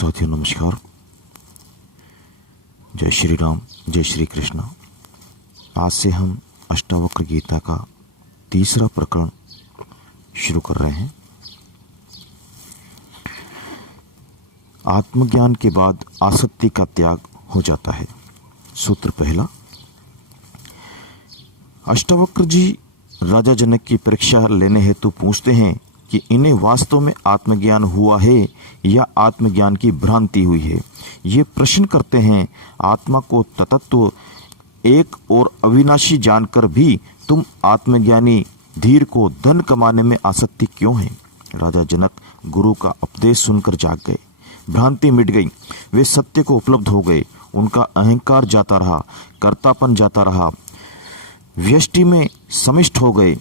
साथियों नमस्कार। जय श्री राम, जय श्री कृष्ण। आज से हम अष्टावक्र गीता का तीसरा प्रकरण शुरू कर रहे हैं। आत्मज्ञान के बाद आसक्ति का त्याग हो जाता है। सूत्र पहला। अष्टावक्र जी राजा जनक की परीक्षा लेने हेतु पूछते हैं कि इन्हें वास्तव में आत्मज्ञान हुआ है या आत्मज्ञान की भ्रांति हुई है। ये प्रश्न करते हैं, आत्मा को तत्व एक और अविनाशी जानकर भी तुम आत्मज्ञानी धीर को धन कमाने में आसक्ति क्यों है? राजा जनक गुरु का उपदेश सुनकर जाग गए, भ्रांति मिट गई, वे सत्य को उपलब्ध हो गए। उनका अहंकार जाता रहा, कर्तापन जाता रहा, व्यष्टि में समिष्ट हो गए।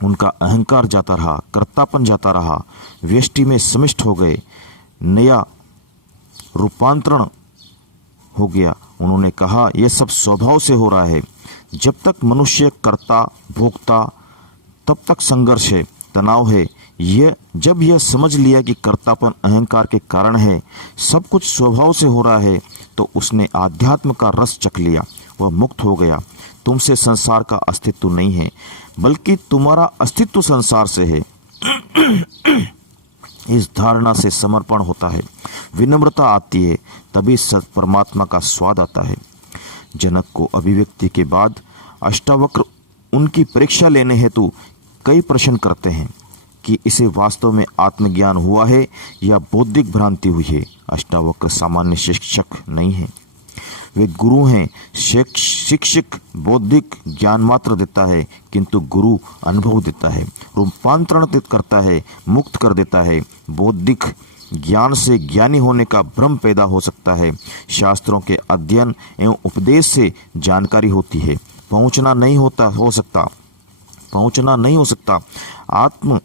उनका अहंकार जाता रहा, कर्तापन जाता रहा, व्यष्टि में समिष्ट हो गए, नया रूपांतरण हो गया। उन्होंने कहा, यह सब स्वभाव से हो रहा है। जब तक मनुष्य कर्ता भोक्ता तब तक संघर्ष है, तनाव है। जब यह समझ लिया कि कर्तापन अहंकार के कारण है, सब कुछ स्वभाव से हो रहा है, तो उसने आध्यात्म का रस चख लिया, वह मुक्त हो गया। तुमसे संसार का अस्तित्व नहीं है, बल्कि तुम्हारा अस्तित्व संसार से है। इस धारणा से समर्पण होता है, विनम्रता आती है, तभी सत परमात्मा का स्वाद आता है। जनक को अभिव्यक्ति के बाद अष्टावक्र उनकी परीक्षा लेने हेतु कई प्रश्न करते हैं कि इसे वास्तव में आत्मज्ञान हुआ है या बौद्धिक भ्रांति हुई है। अष्टावक्र सामान्य शिक्षक नहीं है, वे गुरु हैं। शिक्षक बौद्धिक ज्ञान मात्र देता है, किंतु गुरु अनुभव देता है, रूपांतरण करता है, मुक्त कर देता है। बौद्धिक ज्ञान से ज्ञानी होने का भ्रम पैदा हो सकता है। शास्त्रों के अध्ययन एवं उपदेश से जानकारी होती है, पहुंचना नहीं हो सकता। आत्म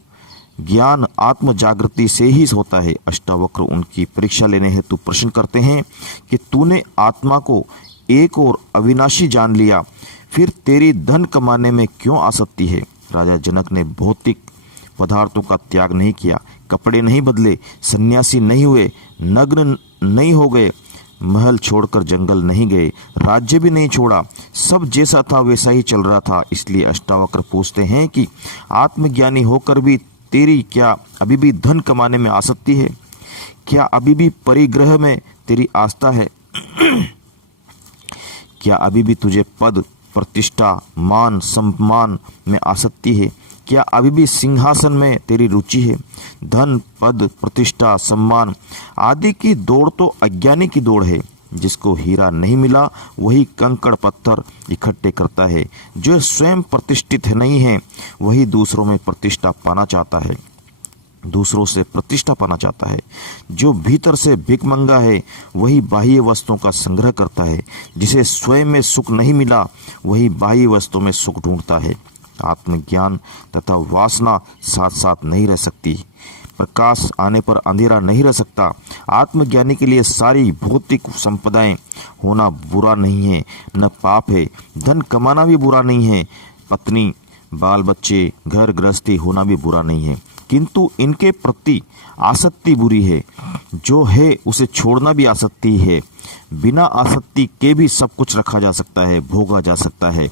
ज्ञान आत्म जागृति से ही होता है। अष्टावक्र उनकी परीक्षा लेने हेतु प्रश्न करते हैं कि तूने आत्मा को एक और अविनाशी जान लिया, फिर तेरी धन कमाने में क्यों आसक्ति है? राजा जनक ने भौतिक पदार्थों का त्याग नहीं किया, कपड़े नहीं बदले, सन्यासी नहीं हुए, नग्न नहीं हो गए, महल छोड़कर जंगल नहीं गए, राज्य भी नहीं छोड़ा। सब जैसा था वैसा ही चल रहा था। इसलिए अष्टावक्र पूछते हैं कि आत्मज्ञानी होकर भी तेरी क्या अभी भी धन कमाने में आसक्ति है? क्या अभी भी परिग्रह में तेरी आस्था है? क्या अभी भी तुझे पद प्रतिष्ठा मान सम्मान में आसक्ति है? क्या अभी भी सिंहासन में तेरी रुचि है? धन पद प्रतिष्ठा सम्मान आदि की दौड़ तो अज्ञानी की दौड़ है। जिसको हीरा नहीं मिला वही कंकड़ पत्थर इकट्ठे करता है। जो स्वयं प्रतिष्ठित नहीं है वही दूसरों में प्रतिष्ठा पाना चाहता है, दूसरों से प्रतिष्ठा पाना चाहता है। जो भीतर से भिखमंगा है वही बाह्य वस्तुओं का संग्रह करता है। जिसे स्वयं में सुख नहीं मिला वही बाह्य वस्तुओं में सुख ढूंढता है। आत्मज्ञान तथा वासना साथ साथ नहीं रह सकती। प्रकाश आने पर अंधेरा नहीं रह सकता। आत्मज्ञानी के लिए सारी भौतिक संपदाएं होना बुरा नहीं है, न पाप है। धन कमाना भी बुरा नहीं है, पत्नी बाल बच्चे घर गृहस्थी होना भी बुरा नहीं है, किंतु इनके प्रति आसक्ति बुरी है। जो है उसे छोड़ना भी आसक्ति है। बिना आसक्ति के भी सब कुछ रखा जा सकता है, भोगा जा सकता है,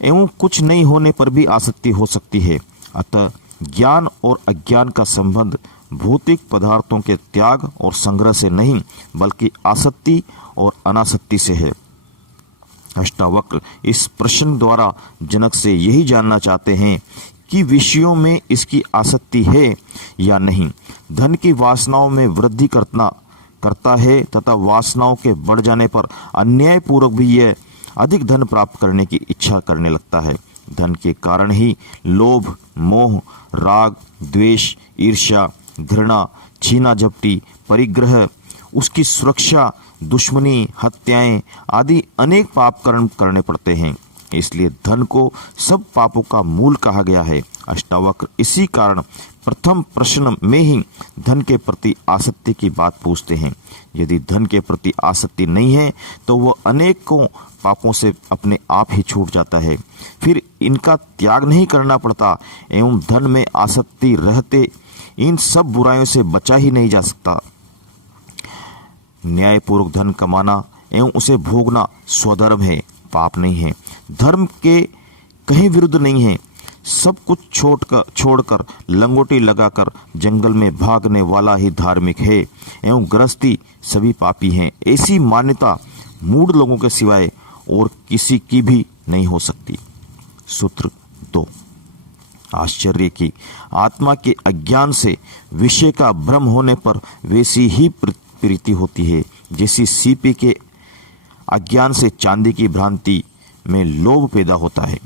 एवं कुछ नहीं होने पर भी आसक्ति हो सकती है। अतः ज्ञान और अज्ञान का संबंध भौतिक पदार्थों के त्याग और संग्रह से नहीं, बल्कि आसक्ति और अनासक्ति से है। अष्टावक्र इस प्रश्न द्वारा जनक से यही जानना चाहते हैं कि विषयों में इसकी आसक्ति है या नहीं। धन की वासनाओं में वृद्धि करता है तथा वासनाओं के बढ़ जाने पर अन्यायपूर्वक भी यह अधिक धन प्राप्त करने की इच्छा करने लगता है। धन के कारण ही लोभ मोह राग द्वेष ईर्ष्या घृणा छीना झपटी परिग्रह उसकी सुरक्षा दुश्मनी हत्याएं आदि अनेक पाप कर्म करने पड़ते हैं। इसलिए धन को सब पापों का मूल कहा गया है। अष्टावक्र इसी कारण प्रथम प्रश्न में ही धन के प्रति आसक्ति की बात पूछते हैं। यदि धन के प्रति आसक्ति नहीं है तो वह अनेकों पापों से अपने आप ही छूट जाता है, फिर इनका त्याग नहीं करना पड़ता एवं धन में आसक्ति रहते इन सब बुराइयों से बचा ही नहीं जा सकता। न्यायपूर्वक धन कमाना एवं उसे भोगना स्वधर्म है, पाप नहीं है। धर्म के कहीं विरुद्ध नहीं है। सब कुछ छोड़कर लंगोटी लगाकर जंगल में भागने वाला ही धार्मिक है एवं गृहस्थी सभी पापी हैं। ऐसी मान्यता मूढ़ लोगों के सिवाय और किसी की भी नहीं हो सकती। सूत्र 2। आश्चर्य की आत्मा के अज्ञान से विषय का भ्रम होने पर वैसी ही प्रीति होती है जैसी सीपी के अज्ञान से चांदी की भ्रांति में लोभ पैदा होता है।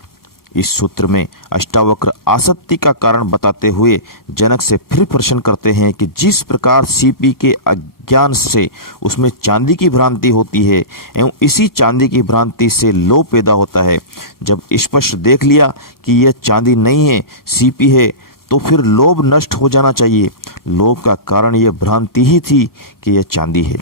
इस सूत्र में अष्टावक्र आसक्ति का कारण बताते हुए जनक से फिर प्रश्न करते हैं कि जिस प्रकार सीपी के अज्ञान से उसमें चांदी की भ्रांति होती है एवं इसी चांदी की भ्रांति से लोभ पैदा होता है, जब स्पष्ट देख लिया कि यह चांदी नहीं है, सीपी है, तो फिर लोभ नष्ट हो जाना चाहिए। लोभ का कारण यह भ्रांति ही थी कि यह चांदी है।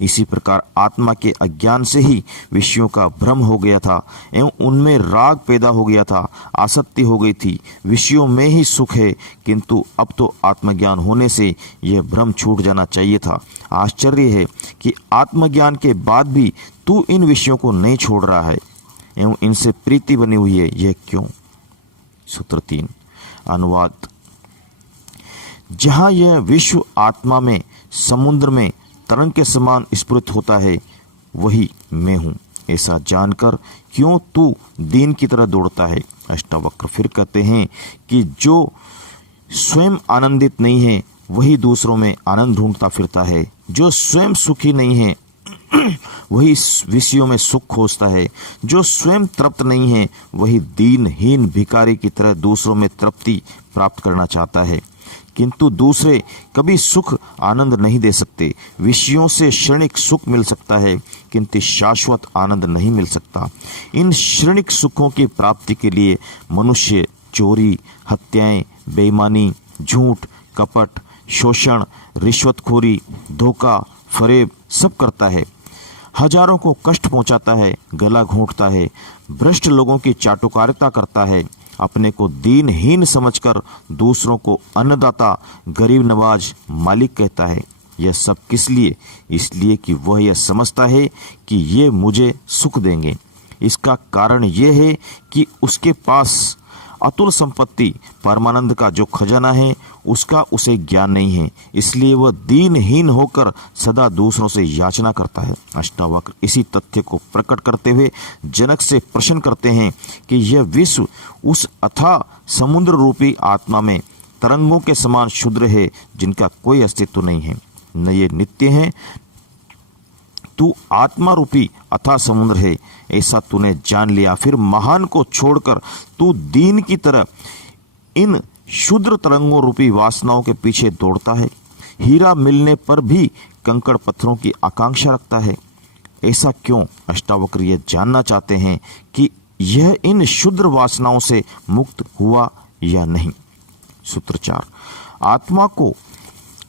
इसी प्रकार आत्मा के अज्ञान से ही विषयों का भ्रम हो गया था एवं उनमें राग पैदा हो गया था, आसक्ति हो गई थी। विषयों में ही सुख है, किंतु अब तो आत्मज्ञान होने से यह भ्रम छूट जाना चाहिए था। आश्चर्य है कि आत्मज्ञान के बाद भी तू इन विषयों को नहीं छोड़ रहा है एवं इनसे प्रीति बनी हुई है, यह क्यों? सूत्र 3। अनुवाद। जहाँ यह विश्व आत्मा में समुद्र में तरंग के समान स्फुरित होता है, वही मैं हूँ। ऐसा जानकर क्यों तू दीन की तरह दौड़ता है? अष्टावक्र फिर कहते हैं कि जो स्वयं आनंदित नहीं है वही दूसरों में आनंद ढूंढता फिरता है। जो स्वयं सुखी नहीं है वही विषयों में सुख खोजता है। जो स्वयं तृप्त नहीं है वही दीनहीन भिखारी की तरह दूसरों में तृप्ति प्राप्त करना चाहता है, किंतु दूसरे कभी सुख आनंद नहीं दे सकते। विषयों से क्षणिक सुख मिल सकता है, किंतु शाश्वत आनंद नहीं मिल सकता। इन क्षणिक सुखों की प्राप्ति के लिए मनुष्य चोरी, हत्याएं, बेईमानी, झूठ, कपट, शोषण, रिश्वतखोरी, धोखा, फरेब सब करता है। हजारों को कष्ट पहुंचाता है, गला घोंटता है, भ्रष्ट लोगों की चाटुकारिता करता है, अपने को दीनहीन समझकर दूसरों को अन्नदाता, गरीब नवाज, मालिक कहता है। यह सब किस लिए? इसलिए कि वह यह समझता है कि ये मुझे सुख देंगे। इसका कारण यह है कि उसके पास अतुल संपत्ति परमानंद का जो खजाना है उसका उसे ज्ञान नहीं है, इसलिए वह दीनहीन होकर सदा दूसरों से याचना करता है। अष्टावक्र इसी तथ्य को प्रकट करते हुए जनक से प्रश्न करते हैं कि यह विश्व उस अथाह समुद्र रूपी आत्मा में तरंगों के समान क्षुद्र है, जिनका कोई अस्तित्व नहीं है, न ये नित्य है। तू आत्मा रूपी अथाह समुद्र है, ऐसा तूने जान लिया। फिर महान को छोड़कर तू दीन की तरह इन क्षुद्र तरंगों रूपी वासनाओं के पीछे दौड़ता है। हीरा मिलने पर भी कंकड़ पत्थरों की आकांक्षा रखता है। ऐसा क्यों? अष्टावक्र यह जानना चाहते हैं कि यह इन क्षुद्र वासनाओं से मुक्त हुआ या नहीं। सूत्र 4। आत्मा को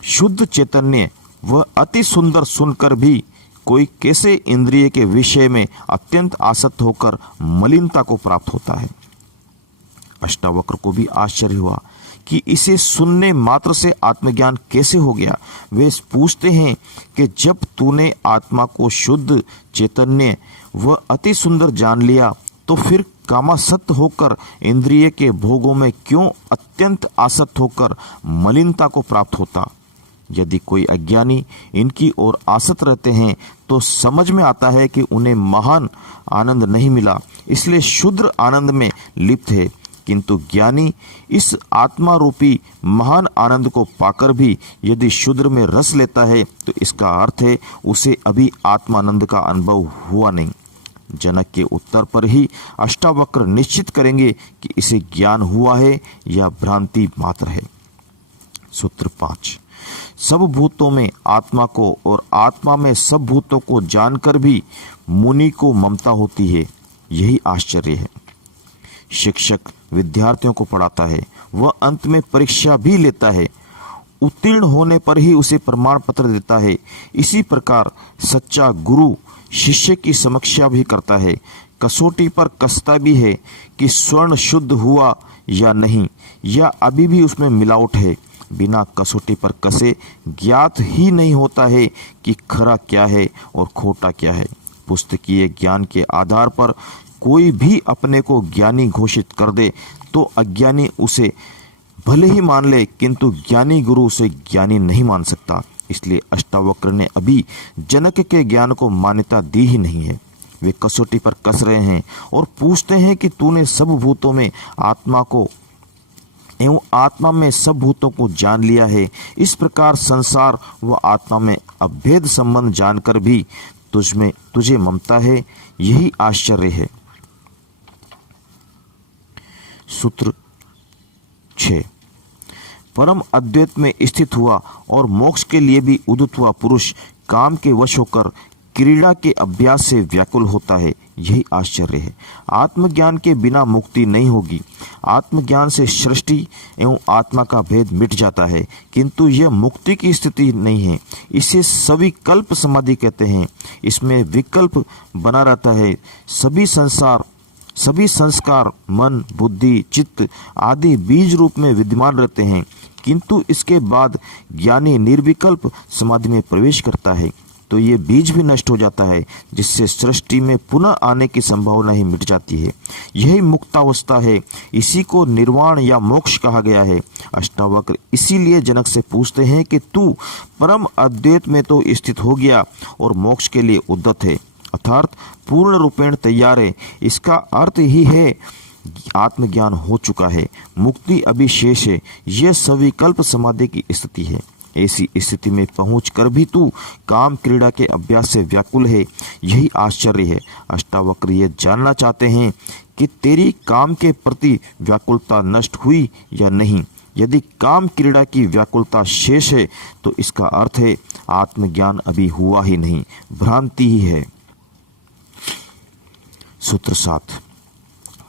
शुद्ध चैतन्य व अति सुंदर सुनकर भी कोई कैसे इंद्रिय के विषय में अत्यंत आसक्त होकर मलिनता को प्राप्त होता है? अष्टावक्र को भी आश्चर्य हुआ कि इसे सुनने मात्र से आत्मज्ञान कैसे हो गया। वे पूछते हैं कि जब तूने आत्मा को शुद्ध चैतन्य व अति सुंदर जान लिया, तो फिर कामासक्त होकर इंद्रिय के भोगों में क्यों अत्यंत आसक्त होकर मलिनता को प्राप्त होता? यदि कोई अज्ञानी इनकी ओर आसक्त रहते हैं तो समझ में आता है कि उन्हें महान आनंद नहीं मिला, इसलिए शुद्र आनंद में लिप्त है। किंतु ज्ञानी इस आत्मा रूपी महान आनंद को पाकर भी यदि शुद्र में रस लेता है तो इसका अर्थ है उसे अभी आत्मानंद का अनुभव हुआ नहीं। जनक के उत्तर पर ही अष्टावक्र निश्चित करेंगे कि इसे ज्ञान हुआ है या भ्रांति मात्र है। सूत्र 5। सब भूतों में आत्मा को और आत्मा में सब भूतों को जानकर भी मुनि को ममता होती है, यही आश्चर्य है। शिक्षक विद्यार्थियों को पढ़ाता है, वह अंत में परीक्षा भी लेता है, उत्तीर्ण होने पर ही उसे प्रमाण पत्र देता है। इसी प्रकार सच्चा गुरु शिष्य की समीक्षा भी करता है, कसौटी पर कसता भी है कि स्वर्ण शुद्ध हुआ या नहीं, या अभी भी उसमें मिलावट है। बिना कसौटी पर कसे ज्ञात ही नहीं होता है कि खरा क्या है और खोटा क्या है। पुस्तकीय ज्ञान के आधार पर कोई भी अपने को ज्ञानी घोषित कर दे तो अज्ञानी उसे भले ही मान ले, किंतु ज्ञानी गुरु उसे ज्ञानी नहीं मान सकता। इसलिए अष्टावक्र ने अभी जनक के ज्ञान को मान्यता दी ही नहीं है। वे कसौटी पर कस रहे हैं और पूछते हैं कि तूने सब भूतों में आत्मा को एवं आत्मा में सब भूतों को जान लिया है। इस प्रकार संसार व आत्मा में अभेद संबंध जानकर भी तुझे ममता है, यही आश्चर्य है। सूत्र 6। परम अद्वैत में स्थित हुआ और मोक्ष के लिए भी उदित हुआ पुरुष काम के वश होकर क्रीड़ा के अभ्यास से व्याकुल होता है, यही आश्चर्य है। आत्मज्ञान के बिना मुक्ति नहीं होगी। आत्मज्ञान से सृष्टि एवं आत्मा का भेद मिट जाता है, किंतु यह मुक्ति की स्थिति नहीं है। इसे सविकल्प समाधि कहते हैं। इसमें विकल्प बना रहता है। सभी संस्कार मन, बुद्धि, चित्त आदि बीज रूप में विद्यमान रहते हैं, किंतु इसके बाद ज्ञानी निर्विकल्प समाधि में प्रवेश करता है तो ये बीज भी नष्ट हो जाता है, जिससे सृष्टि में पुनः आने की संभावना ही मिट जाती है। यही मुक्तावस्था है। इसी को निर्वाण या मोक्ष कहा गया है। अष्टावक्र इसीलिए जनक से पूछते हैं कि तू परम अद्वैत में तो स्थित हो गया और मोक्ष के लिए उद्यत है, अर्थात पूर्ण रूपेण तैयार है। इसका अर्थ ही है आत्मज्ञान हो चुका है, मुक्ति अभी शेष है। यह सविकल्प समाधि की स्थिति है। ऐसी स्थिति में पहुंचकर भी तू काम क्रीड़ा के अभ्यास से व्याकुल है, यही आश्चर्य है। अष्टावक्र ये जानना चाहते हैं कि तेरी काम के प्रति व्याकुलता नष्ट हुई या नहीं। यदि काम क्रीड़ा की व्याकुलता शेष है तो इसका अर्थ है आत्मज्ञान अभी हुआ ही नहीं, भ्रांति ही है। सूत्र 7।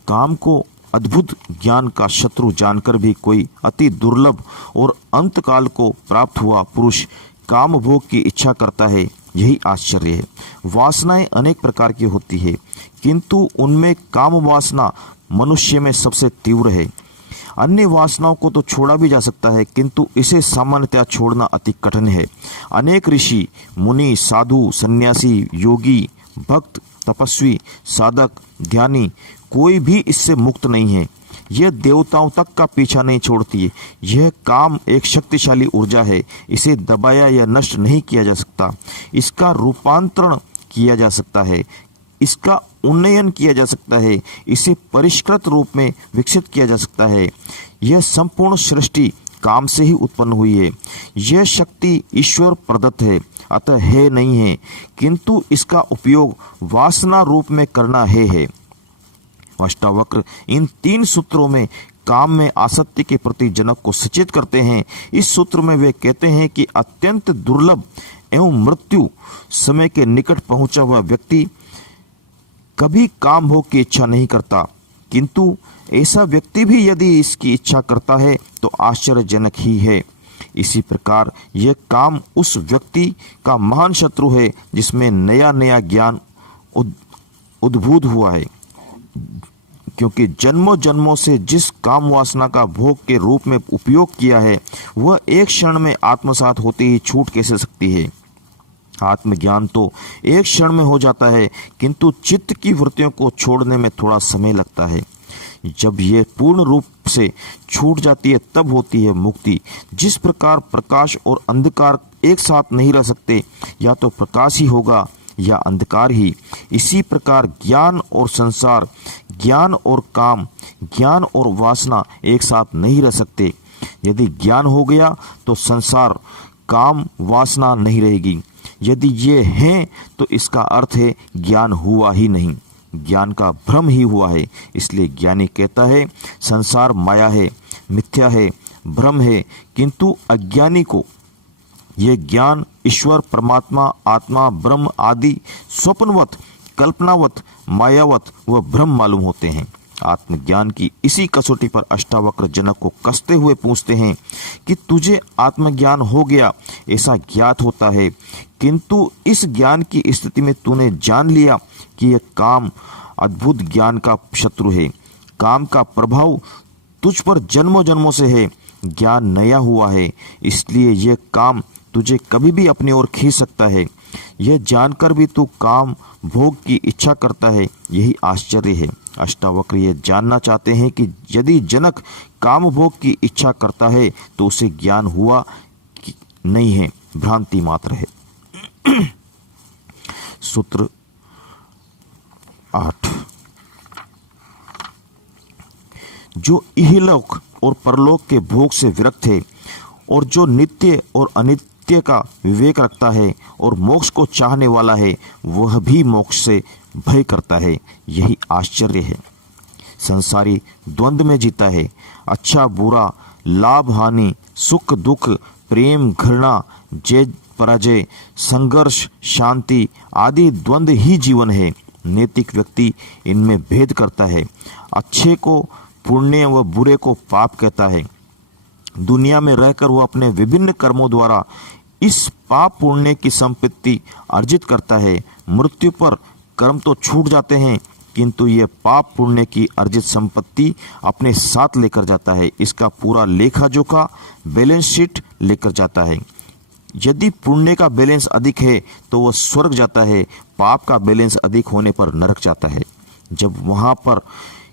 काम को अद्भुत ज्ञान का शत्रु जानकर भी कोई अति दुर्लभ और अंतकाल को प्राप्त हुआ पुरुष काम भोग की इच्छा करता है, यही आश्चर्य है। वासनाएं अनेक प्रकार की होती है, किंतु उनमें काम वासना मनुष्य में सबसे तीव्र है। अन्य वासनाओं को तो छोड़ा भी जा सकता है, किंतु इसे सामान्यतः छोड़ना अति कठिन है। अनेक ऋषि, मुनि, साधु, सन्यासी, योगी, भक्त, तपस्वी, साधक, ध्यानी कोई भी इससे मुक्त नहीं है। यह देवताओं तक का पीछा नहीं छोड़ती है। यह काम एक शक्तिशाली ऊर्जा है। इसे दबाया या नष्ट नहीं किया जा सकता। इसका रूपांतरण किया जा सकता है, इसका उन्नयन किया जा सकता है, इसे परिष्कृत रूप में विकसित किया जा सकता है। यह संपूर्ण सृष्टि काम से ही उत्पन्न हुई है। यह शक्ति ईश्वर प्रदत्त है, अतः है नहीं है, किंतु इसका उपयोग वासना रूप में करना है। अष्टावक्र इन 3 सूत्रों में काम में आसक्ति के प्रति जनक को सचेत करते हैं। इस सूत्र में वे कहते हैं कि अत्यंत दुर्लभ एवं मृत्यु समय के निकट पहुंचा हुआ व्यक्ति कभी काम भोग की इच्छा नहीं करता, किंतु ऐसा व्यक्ति भी यदि इसकी इच्छा करता है तो आश्चर्यजनक ही है। इसी प्रकार यह काम उस व्यक्ति का महान शत्रु है जिसमें नया नया ज्ञान उद्भूत हुआ है, क्योंकि जन्मों जन्मों से जिस काम वासना का भोग के रूप में उपयोग किया है वह एक क्षण में आत्मसात होते ही छूट कैसे सकती है। आत्मज्ञान तो एक क्षण में हो जाता है, किंतु चित्त की वृत्तियों को छोड़ने में थोड़ा समय लगता है। जब यह पूर्ण रूप से छूट जाती है तब होती है मुक्ति। जिस प्रकार प्रकाश और अंधकार एक साथ नहीं रह सकते, या तो प्रकाश ही होगा या अंधकार ही, इसी प्रकार ज्ञान और संसार, ज्ञान और काम, ज्ञान और वासना एक साथ नहीं रह सकते। यदि ज्ञान हो गया तो संसार, काम, वासना नहीं रहेगी। यदि ये हैं तो इसका अर्थ है ज्ञान हुआ ही नहीं, ज्ञान का भ्रम ही हुआ है। इसलिए ज्ञानी कहता है संसार माया है, मिथ्या है, भ्रम है, किंतु अज्ञानी को यह ज्ञान ईश्वर, परमात्मा, आत्मा, ब्रह्म आदि स्वप्नवत, कल्पनावत, मायावत व भ्रम मालूम होते हैं। आत्मज्ञान की इसी कसौटी पर अष्टावक्र जनक को कसते हुए पूछते हैं कि तुझे आत्मज्ञान हो गया ऐसा ज्ञात होता है, किंतु इस ज्ञान की स्थिति में तूने जान लिया कि यह काम अद्भुत ज्ञान का शत्रु है। काम का प्रभाव तुझ पर जन्मों जन्मों से है, ज्ञान नया हुआ है, इसलिए यह काम तुझे कभी भी अपनी ओर खींच सकता है। यह जानकर भी तू काम भोग की इच्छा करता है, यही आश्चर्य है। अष्टावक्र यह जानना चाहते हैं कि यदि जनक काम भोग की इच्छा करता है तो उसे ज्ञान हुआ कि नहीं है, भ्रांति मात्र है। सूत्र 8। जो इहलोक और परलोक के भोग से विरक्त है और जो नित्य और अनित्य का विवेक रखता है और मोक्ष को चाहने वाला है, वह भी मोक्ष से भय करता है, यही आश्चर्य है। संसारी द्वंद्व में जीता है। अच्छा बुरा, लाभ हानि, सुख दुख, प्रेम घृणा, जय पराजय, संघर्ष शांति आदि द्वंद्व ही जीवन है। नैतिक व्यक्ति इनमें भेद करता है। अच्छे को पुण्य व बुरे को पाप कहता है। दुनिया में रहकर वह अपने विभिन्न कर्मों द्वारा इस पाप पुण्य की संपत्ति अर्जित करता है। मृत्यु पर कर्म तो छूट जाते हैं, किंतु यह पाप पुण्य की अर्जित संपत्ति अपने साथ लेकर जाता है। इसका पूरा लेखा जोखा बैलेंस शीट लेकर जाता है। यदि पुण्य का बैलेंस अधिक है तो वह स्वर्ग जाता है, पाप का बैलेंस अधिक होने पर नरक जाता है। जब वहां पर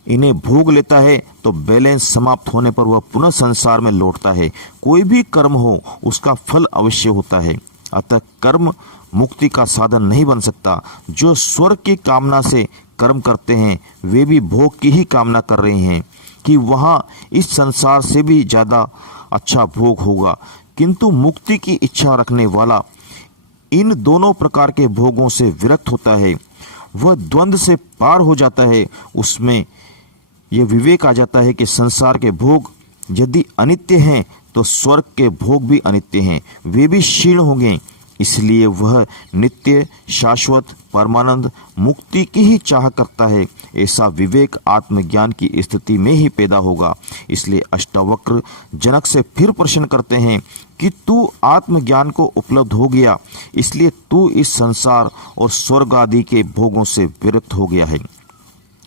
इन्हें भोग लेता है तो बैलेंस समाप्त होने पर वह पुनः संसार में लौटता है। कोई भी कर्म हो उसका फल अवश्य होता है, अतः कर्म मुक्ति का साधन नहीं बन सकता। जो स्वर्ग की कामना से कर्म करते हैं वे भी भोग की ही कामना कर रहे हैं कि वहां इस संसार से भी ज्यादा अच्छा भोग होगा, किंतु मुक्ति की इच्छा रखने वाला इन दोनों प्रकार के भोगों से विरक्त होता है। वह द्वंद्व से पार हो जाता है। उसमें यह विवेक आ जाता है कि संसार के भोग यदि अनित्य हैं तो स्वर्ग के भोग भी अनित्य हैं, वे भी क्षीण होंगे। इसलिए वह नित्य शाश्वत परमानंद मुक्ति की ही चाह करता है। ऐसा विवेक आत्मज्ञान की स्थिति में ही पैदा होगा। इसलिए अष्टावक्र जनक से फिर प्रश्न करते हैं कि तू आत्मज्ञान को उपलब्ध हो गया, इसलिए तू इस संसार और स्वर्ग आदि के भोगों से विरक्त हो गया है।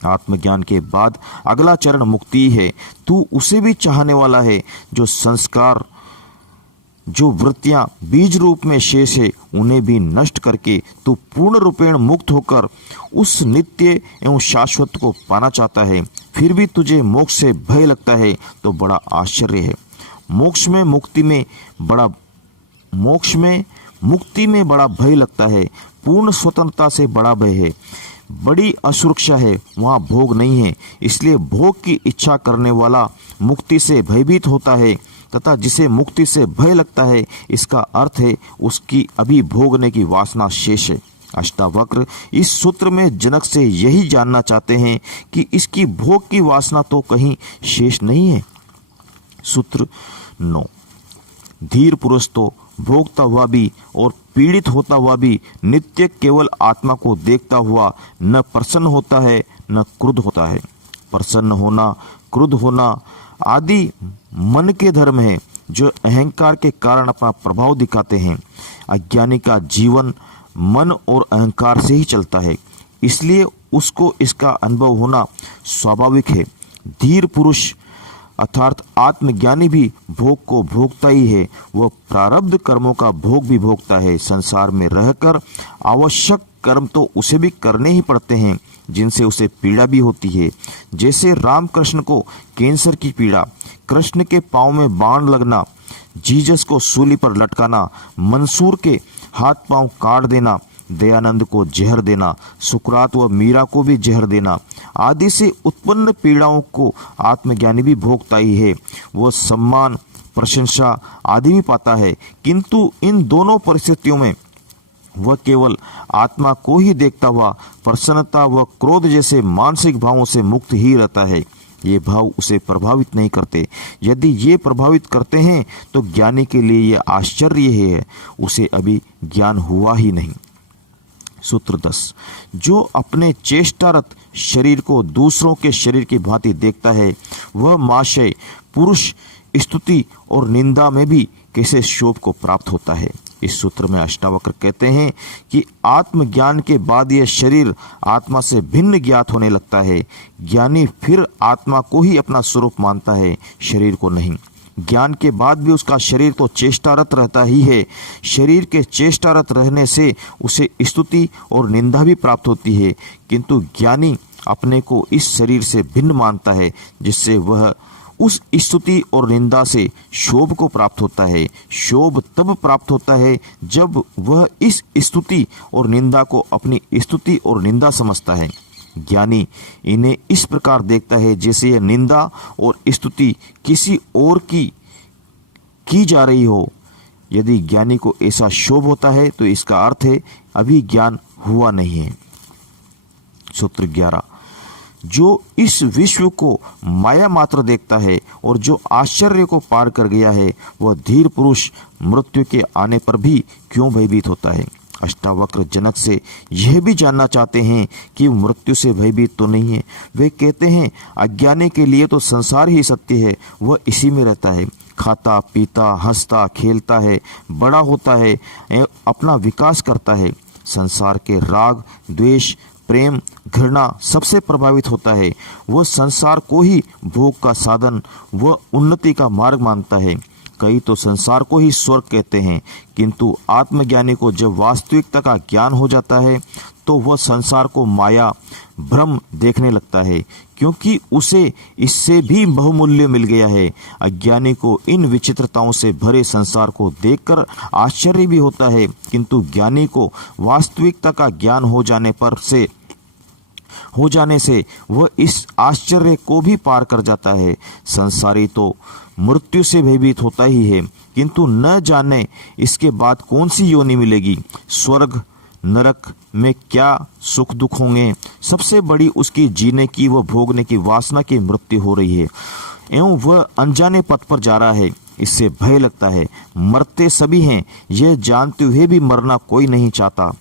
आत्मज्ञान के बाद अगला चरण मुक्ति है। तू उसे भी चाहने वाला है। जो संस्कार जो वृत्तियां बीज रूप में शेष है उन्हें भी नष्ट करके तू पूर्ण रूपेण मुक्त होकर उस नित्य एवं शाश्वत को पाना चाहता है। फिर भी तुझे मोक्ष से भय लगता है तो बड़ा आश्चर्य है। मोक्ष में मुक्ति में बड़ा भय लगता है। पूर्ण स्वतंत्रता से बड़ा भय है। बड़ी असुरक्षा है, वहाँ भोग नहीं है। इसलिए भोग की इच्छा करने वाला मुक्ति से भयभीत होता है तथा जिसे मुक्ति से भय लगता है इसका अर्थ है उसकी अभी भोगने की वासना शेष है। अष्टावक्र इस सूत्र में जनक से यही जानना चाहते हैं कि इसकी भोग की वासना तो कहीं शेष नहीं है। सूत्र 9। धीर पुरुष तो भोगता हुआ भी और पीड़ित होता हुआ भी नित्य केवल आत्मा को देखता हुआ न प्रसन्न होता है न क्रुद्ध होता है। प्रसन्न होना क्रुद्ध होना आदि मन के धर्म है जो अहंकार के कारण अपना प्रभाव दिखाते हैं। अज्ञानी का जीवन मन और अहंकार से ही चलता है, इसलिए उसको इसका अनुभव होना स्वाभाविक है। धीर पुरुष अर्थात आत्मज्ञानी भी भोग को भोगता ही है। वह प्रारब्ध कर्मों का भोग भी भोगता है। संसार में रहकर आवश्यक कर्म तो उसे भी करने ही पड़ते हैं जिनसे उसे पीड़ा भी होती है। जैसे रामकृष्ण को कैंसर की पीड़ा, कृष्ण के पांव में बाण लगना, जीसस को सूली पर लटकाना, मंसूर के हाथ पांव काट देना, दयानंद को जहर देना, सुकरात व मीरा को भी जहर देना आदि से उत्पन्न पीड़ाओं को आत्मज्ञानी भी भोगता ही है। वह सम्मान प्रशंसा आदि भी पाता है, किंतु इन दोनों परिस्थितियों में वह केवल आत्मा को ही देखता हुआ प्रसन्नता व क्रोध जैसे मानसिक भावों से मुक्त ही रहता है। ये भाव उसे प्रभावित नहीं करते। यदि ये प्रभावित करते हैं तो ज्ञानी के लिए यह आश्चर्य है, उसे अभी ज्ञान हुआ ही नहीं। सूत्र 10। जो अपने चेष्टारत शरीर को दूसरों के शरीर की भांति देखता है वह महाशय पुरुष स्तुति और निंदा में भी कैसे शोभ को प्राप्त होता है। इस सूत्र में अष्टावक्र कहते हैं कि आत्मज्ञान के बाद यह शरीर आत्मा से भिन्न ज्ञात होने लगता है। ज्ञानी फिर आत्मा को ही अपना स्वरूप मानता है, शरीर को नहीं। ज्ञान के बाद भी उसका शरीर तो चेष्टारत रहता ही है। शरीर के चेष्टारत रहने से उसे स्तुति और निंदा भी प्राप्त होती है, किंतु ज्ञानी अपने को इस शरीर से भिन्न मानता है, जिससे वह उस स्तुति और निंदा से शोभ को प्राप्त होता है। शोभ तब प्राप्त होता है जब वह इस स्तुति और निंदा को अपनी स्तुति और निंदा समझता है। ज्ञानी इन्हें इस प्रकार देखता है जैसे यह निंदा और स्तुति किसी और की जा रही हो। यदि ज्ञानी को ऐसा शोभ होता है तो इसका अर्थ है अभी ज्ञान हुआ नहीं है। सूत्र 11, जो इस विश्व को माया मात्र देखता है और जो आश्चर्य को पार कर गया है, वह धीर पुरुष मृत्यु के आने पर भी क्यों भयभीत होता है। अष्टावक्र जनक से यह भी जानना चाहते हैं कि मृत्यु से भयभीत तो नहीं है। वे कहते हैं अज्ञानी के लिए तो संसार ही सत्य है, वह इसी में रहता है, खाता पीता हंसता खेलता है, बड़ा होता है, अपना विकास करता है। संसार के राग द्वेष प्रेम घृणा सबसे प्रभावित होता है। वह संसार को ही भोग का साधन व उन्नति का मार्ग मानता है। कई तो संसार को ही स्वर्ग कहते हैं, किंतु आत्मज्ञानी को जब वास्तविकता का ज्ञान हो जाता है तो वह संसार को माया भ्रम देखने लगता है, क्योंकि उसे इससे भी बहुमूल्य मिल गया है। अज्ञानी को इन विचित्रताओं से भरे संसार को देखकर आश्चर्य भी होता है, किंतु ज्ञानी को वास्तविकता का ज्ञान हो जाने से वह इस आश्चर्य को भी पार कर जाता है। संसारी तो मृत्यु से भयभीत होता ही है, किंतु न जाने इसके बाद कौन सी योनि मिलेगी, स्वर्ग नरक में क्या सुख दुख होंगे। सबसे बड़ी उसकी जीने की व भोगने की वासना की मृत्यु हो रही है एवं वह अनजाने पथ पर जा रहा है। इससे भय लगता है। मरते सभी हैं, यह जानते हुए भी मरना कोई नहीं चाहता।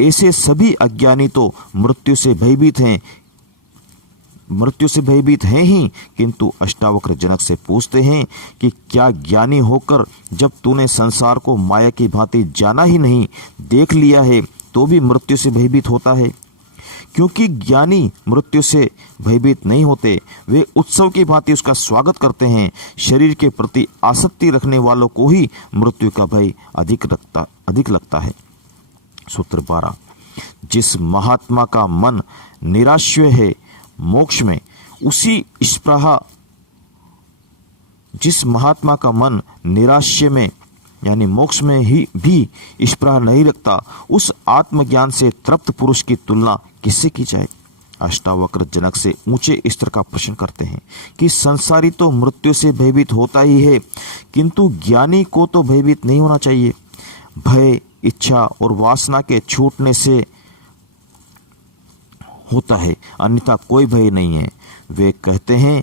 ऐसे सभी अज्ञानी तो मृत्यु से भयभीत हैं ही, किंतु अष्टावक्र जनक से पूछते हैं कि क्या ज्ञानी होकर जब तूने संसार को माया की भांति जाना ही नहीं, देख लिया है, तो भी मृत्यु से भयभीत होता है। क्योंकि ज्ञानी मृत्यु से भयभीत नहीं होते, वे उत्सव की भांति उसका स्वागत करते हैं। शरीर के प्रति आसक्ति रखने वालों को ही मृत्यु का भय अधिक लगता है। सूत्र 12, जिस महात्मा का मन निराश्रय है मोक्ष में, जिस महात्मा का मन निराश्रय में यानी मोक्ष में ही भी स्पृहा नहीं रखता, उस आत्मज्ञान से तृप्त पुरुष की तुलना किससे की जाए। अष्टावक्र जनक से ऊंचे स्तर का प्रश्न करते हैं कि संसारी तो मृत्यु से भयभीत होता ही है, किंतु ज्ञानी को तो भयभीत नहीं होना चाहिए। भय इच्छा और वासना के छूटने से होता है, अन्यथा कोई भय नहीं है। वे कहते हैं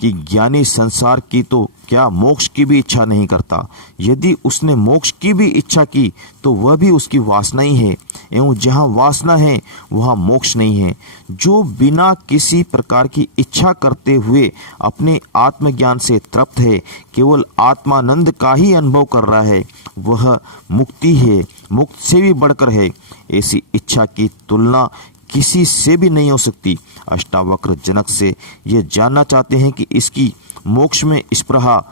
कि ज्ञानी संसार की तो क्या मोक्ष की भी इच्छा नहीं करता। यदि उसने मोक्ष की भी इच्छा की तो वह भी उसकी वासना ही है, एवं जहाँ वासना है वहाँ मोक्ष नहीं है। जो बिना किसी प्रकार की इच्छा करते हुए अपने आत्मज्ञान से तृप्त है, केवल आत्मानंद का ही अनुभव कर रहा है, वह मुक्ति है, मुक्त से भी बढ़कर है। ऐसी इच्छा की तुलना किसी से भी नहीं हो सकती। अष्टावक्र जनक से यह जानना चाहते हैं कि इसकी मोक्ष में स्पृहा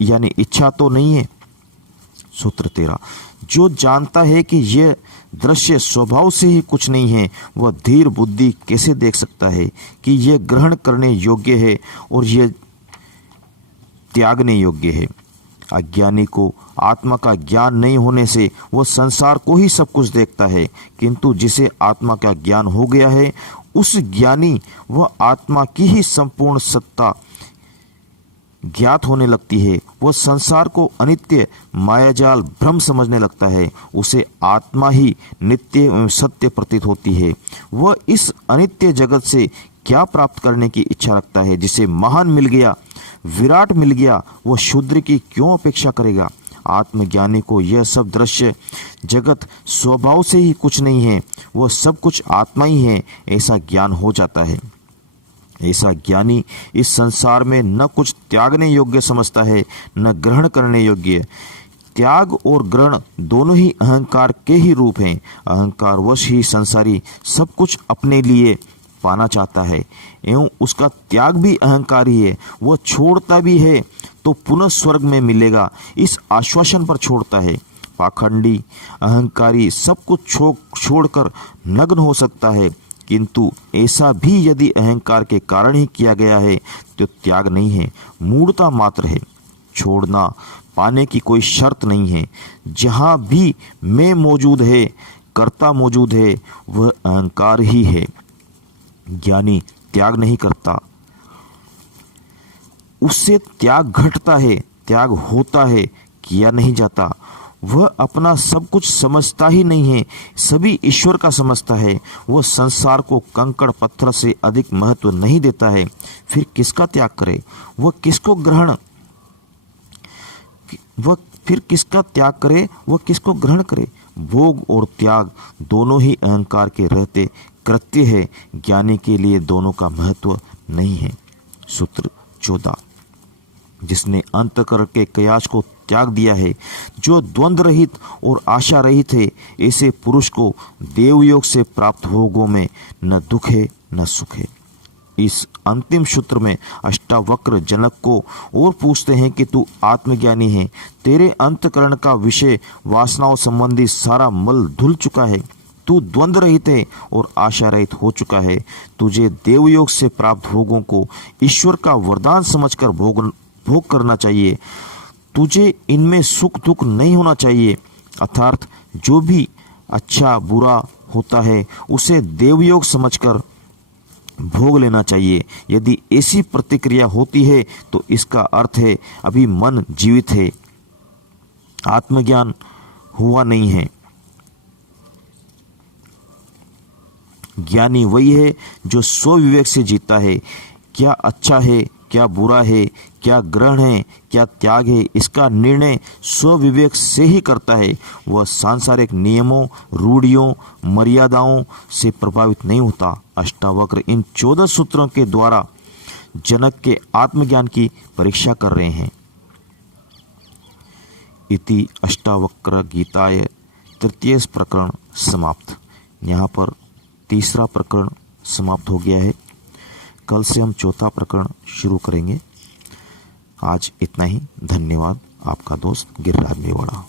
यानी इच्छा तो नहीं है। सूत्र 13, जो जानता है कि यह दृश्य स्वभाव से ही कुछ नहीं है, वह धीर बुद्धि कैसे देख सकता है कि यह ग्रहण करने योग्य है और यह त्यागने योग्य है। अज्ञानी को आत्मा का ज्ञान नहीं होने से वह संसार को ही सब कुछ देखता है, किंतु जिसे आत्मा का ज्ञान हो गया है, उस ज्ञानी वह आत्मा की ही संपूर्ण सत्ता ज्ञात होने लगती है। वह संसार को अनित्य मायाजाल भ्रम समझने लगता है। उसे आत्मा ही नित्य एवं सत्य प्रतीत होती है। वह इस अनित्य जगत से क्या प्राप्त करने की इच्छा रखता है। जिसे महान मिल गया, विराट मिल गया, वह शूद्र की क्यों अपेक्षा करेगा। आत्मज्ञानी को यह सब दृश्य जगत स्वभाव से ही कुछ नहीं है, वह सब कुछ आत्मा ही है, ऐसा ज्ञान हो जाता है। ऐसा ज्ञानी इस संसार में न कुछ त्यागने योग्य समझता है, न ग्रहण करने योग्य। त्याग और ग्रहण दोनों ही अहंकार के ही रूप हैं। अहंकार वश ही संसारी सब कुछ अपने लिए पाना चाहता है, एवं उसका त्याग भी अहंकार ही है। वह छोड़ता भी है तो पुनः स्वर्ग में मिलेगा, इस आश्वासन पर छोड़ता है। पाखंडी अहंकारी सब कुछ छोड़कर नग्न हो सकता है, किंतु ऐसा भी यदि अहंकार के कारण ही किया गया है तो त्याग नहीं है, मूढ़ता मात्र है। छोड़ना पाने की कोई शर्त नहीं है। जहाँ भी मैं मौजूद है, कर्ता मौजूद है, वह अहंकार ही है। ज्ञानी त्याग नहीं करता, उससे त्याग घटता है, त्याग होता है, किया नहीं जाता। वह अपना सब कुछ समझता ही नहीं है, सभी ईश्वर का समझता है। वह संसार को कंकड़ पत्थर से अधिक महत्व नहीं देता है। फिर किसका त्याग करे? वह किसको ग्रहण करे? भोग और त्याग दोनों ही अहंकार के रहते कृत्य है। ज्ञानी के लिए दोनों का महत्व नहीं है। सूत्र 14। जिसने अंतःकरण के कयास को त्याग दिया है, जो द्वंद्व रहित और आशा रहित है, ऐसे पुरुष को देवयोग से प्राप्त भोगों में न दुख है न सुख है। इस अंतिम सूत्र में अष्टावक्र जनक को और पूछते हैं कि तू आत्मज्ञानी है, तेरे अंतःकरण का विषय वासनाओं संबंधी सारा मल धुल चुका है, तू द्वंद्व रहित है और आशा रहित हो चुका है। तुझे देवयोग से प्राप्त भोगों को ईश्वर का वरदान समझकर भोग करना चाहिए। तुझे इनमें सुख दुख नहीं होना चाहिए, अर्थात जो भी अच्छा बुरा होता है उसे देवयोग समझकर भोग लेना चाहिए। यदि ऐसी प्रतिक्रिया होती है तो इसका अर्थ है अभी मन जीवित है, आत्मज्ञान हुआ नहीं है। ज्ञानी वही है जो स्वविवेक से जीता है। क्या अच्छा है, क्या बुरा है, क्या ग्रहण है, क्या त्याग है, इसका निर्णय स्वविवेक से ही करता है। वह सांसारिक नियमों, रूढ़ियों, मर्यादाओं से प्रभावित नहीं होता। अष्टावक्र इन 14 सूत्रों के द्वारा जनक के आत्मज्ञान की परीक्षा कर रहे हैं। इति अष्टावक्र गीताय तृतीय प्रकरण समाप्त। यहाँ पर तीसरा प्रकरण समाप्त हो गया है। कल से हम चौथा प्रकरण शुरू करेंगे। आज इतना ही। धन्यवाद। आपका दोस्त गिरिराज मेवाड़ा।